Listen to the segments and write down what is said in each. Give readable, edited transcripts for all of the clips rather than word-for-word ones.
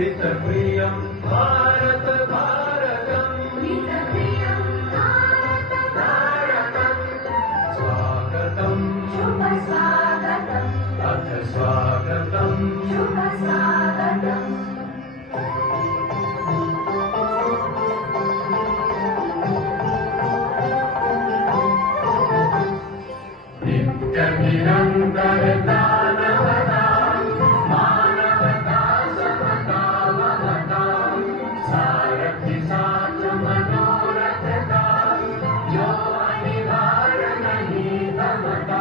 हितप्रियं भारत भारतम् हितप्रियं भारत भारतम् स्वागतं शुभ स्वागतम् अथ स्वागतं शुभ स्वागतम् नित्यनिरन्तर दानवता मानवता समता ममता सारथि साथ मनोरथता जो अनिवार्य नहीं गमता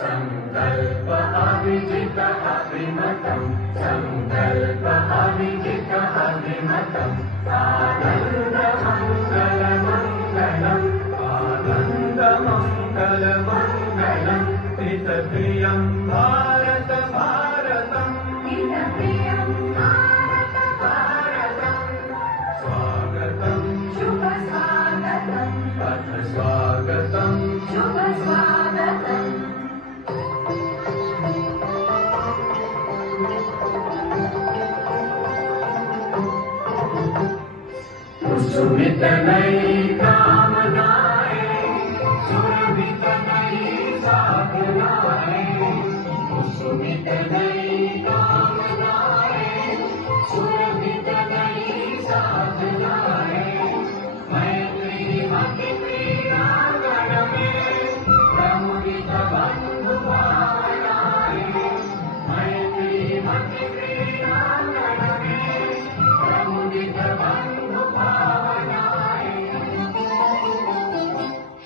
संकल्प अविजित अभिमतम् संकल्प अविजित अभिमतम् आनन्द मंगल मंगलम् आनन्द मंगल मंगलम् हितप्रियं भारत भारतम् हितप्रियं भारत भारतम् स्वागतं शुभ स्वागतम् अथ स्वागतं शुभ स्वागतम् सुमित नई कामनाएं सुरभित नई साधनाएं सुमित नई कामनाएं सुरभित नई साधनाएं मैत्री मति क्रीड़ांगण में प्रमुदित बंधु भावनाएं मैत्री मति क्रीड़ांगण में प्रमुदित बंधु भावनाएं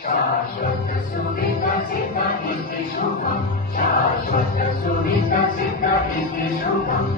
शाश्वत सुविकसित इति शुभम् शाश्वत सुविकसित इति शुभम्